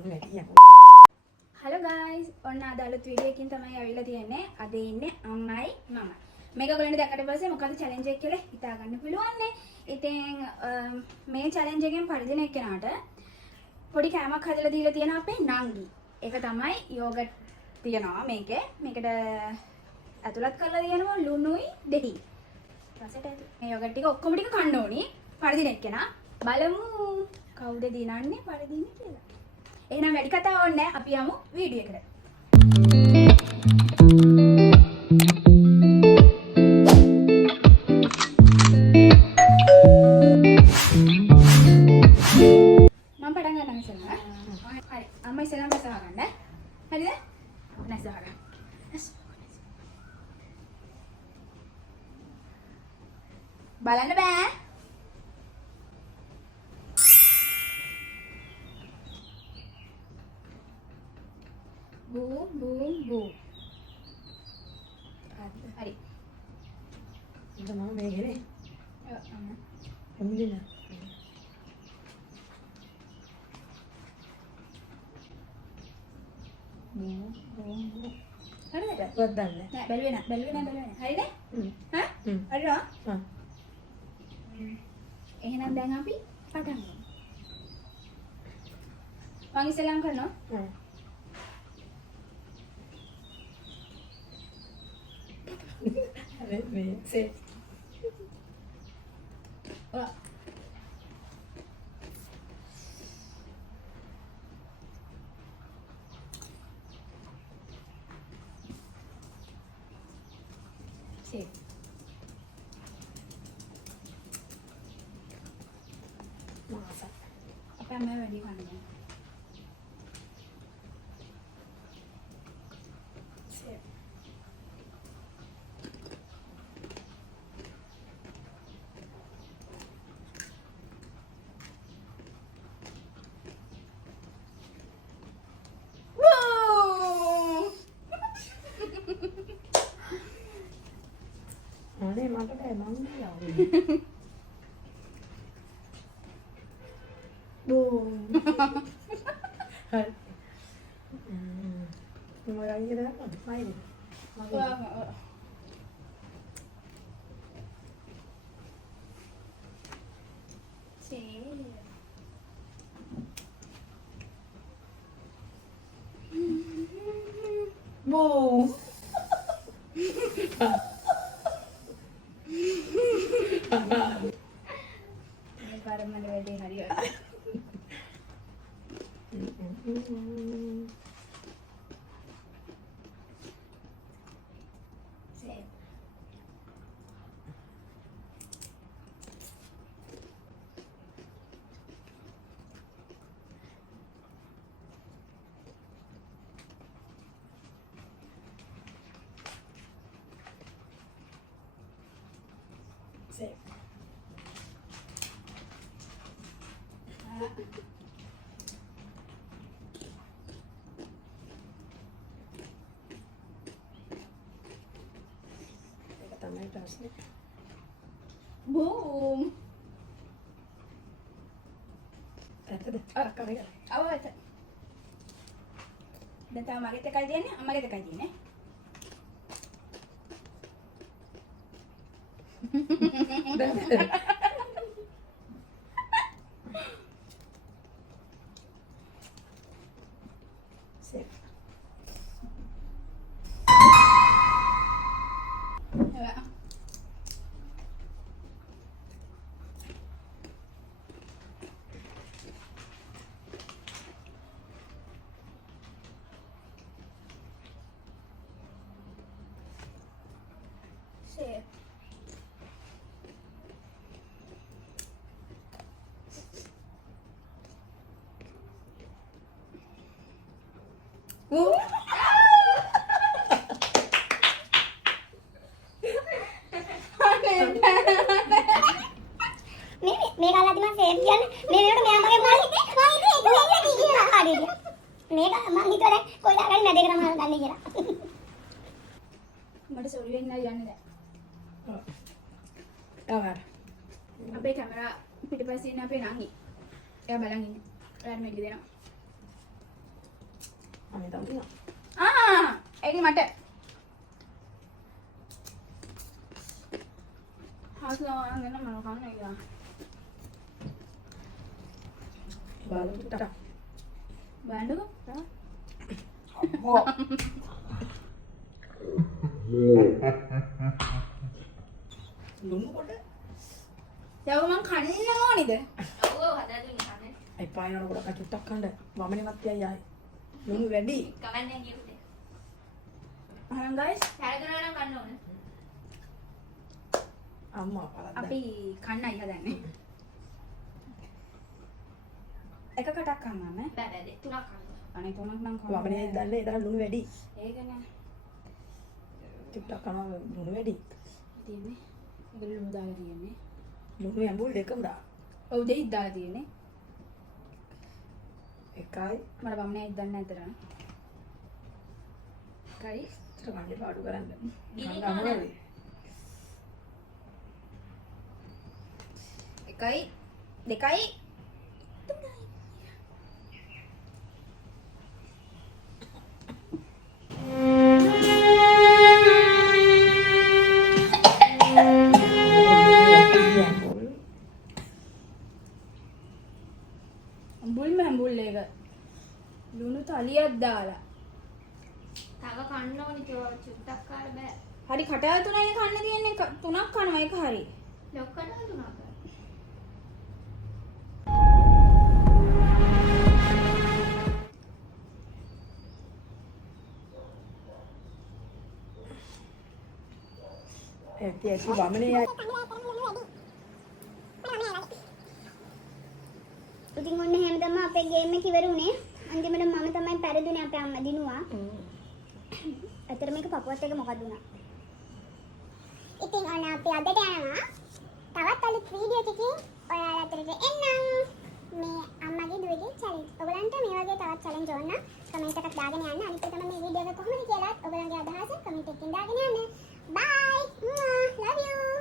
Hello guys, ඔන්න අද අලුත් වීඩියෝ එකකින් තමයි ආවිල්ලා තියෙන්නේ. අද ඉන්නේ අම්මයි මමයි. මේක ඔයගොල්ලන්ට දැක්කට පස්සේ මොකක්ද challenge එක කියලා හිතා ගන්න පුළුවන් නේ. ඉතින් මේ challenge එකෙන් පරිදින එක්කෙනාට පොඩි කෑමක් හදලා දීලා තියෙනවා අපේ නංගි. ඒක තමයි යෝගට් තියනවා මේකේ. මේකට ඇතුළත් කරලා තියෙනවා ලුණුයි දෙහි. රසට මේ යෝගට් ටික ඔක්කොම ටික කන්න ඕනි. පරිදින එක්කෙනා බලමු කවුද දිනන්නේ පරිදින්නේ කියලා. එහෙනම් වැඩි කතා ඕනේ නැහැ. අපි යමු වීඩියෝ එකට. මම පටන් ගන්නවා ඉස්සෙල්ලා. හරි. අම්මා ඉස්සෙල්ලාම බසව ගන්න. හරිද? නැස් ගන්න. බලන්න බෑ. Boom, boom, boom. Hari. Kita mau kayak gini. Kamu gini. Boom, boom, boom. Hari ni tak? Buat dan. Nak balui nak. Hari ni? Ha? Hari ni? Ha. එහෙනම් දැන් අපි පටන් ගමු. මම ඉස්සෙල්ලාම කරනවා. Se. Sí. Masak. Apa yang mau dikannya? Ini mata kayak mangga ya. Boom. Mau lagi kita apa? Main. Boom. Ini para menjadi hari ini. Tambah tasnya. Boom. Ada. Kali. Awal. Dan tahu mari tekan dia ni, mari tekan dia ni. Sip. Sip. Boom. මේක අල්ලද්දි මම save කියන්නේ මේ වෙනකොට මෙයා මගේ මොලේ මම ඉතින් ඒක වෙන්නේ කියලා හරියට මේක මම හිතුවා දැන් කොයිලා ගන්නේ නැද ඒක තමයි දන්නේ කියලා මට සෝරි වෙන්න යන්නේ නැහැ. Awar. අපේ කැමරා පිටිපස්සේ ඉන්න අපේ නංගි. එයා බලන් ඉන්නේ. එයාට මෙල්ල දෙනවා. මම හිතන්නේ ඒක මට හාස්ලවන්න මම කන්න ගියා. බලන්න. බලන්නකෝ. අම්මෝ. ලුණු කොට. යව මං කන්න ඕනිද? ඔව් හදලා දුන්නේ කන්නේ. අයි පායන කොට කටුට්ටක් කන්න. වමනේ නැත්නම් යයි. ලුණු වැඩි. කවන්නේ කියුනේ. එහෙනම් guys පැරදුනා නම් කන්න ඕනේ. අම්මා පළද්දා. අපි කන්නයි හදන්නේ. එක කටක් කන්නම. බෑ බෑ දෙක තුනක් කන්න. අනේ තුනක් නම් කන්න. වමනේ දැල්ලේ ඒතර ලුණු වැඩි. ඒක නෑ. ටිකක් කනවා ලුණු වැඩි. තියෙන්නේ. ඒක ලුණු දාලා තියෙන්නේ. ලුණු ඇඹුල් දෙකම දා. ඔව් දෙහිත් දාලා තියෙන්නේ. එකයි මට වමනේ ඉදන්න ඇතර. එකයි ඉතර කන්නේ පාඩු කරන්න. ගිනි කන්න අමාරුයි. එකයි දෙකයි අඹුල් එක ලුණු තලියක් දාලා තව කන්න ඕනේ කියලා චුට්ටක් කාලා බෑ. හරි කටවල් තුනයි කන්න තියෙන්නේ තුනක් කනවා එක හරි ලොක්කට දුනා කරා. ඒත් වමනේ යයි. ඉතින් ඔන්න එහෙම තමයි අපේ ගේම් එක ඉවර වුණේ. අන්තිමට මම තමයි පෙරදුනේ අපේ අම්මා දිනුවා. අතර මේක පපුවත් එක මොකද වුණා? ඉතින් ඔන්න අපි අදට යනවා. තවත් අලුත් වීඩියෝ එකකින් ඔයාලා අතරට එන්නම්. මේ අම්මගේ දුවගේ චැලෙන්ජ්. ඔයගලන්ට මේ වගේ තවත් චැලෙන්ජ් ඕන නම් කමෙන්ට් එකක් දාගෙන යන්න. අනිත් එක තමයි මේ වීඩියෝ එක කොහොමද කියලා ඔයගලන්ගේ අදහස කමෙන්ට් එකකින් දාගෙන යන්න. Bye. Love you.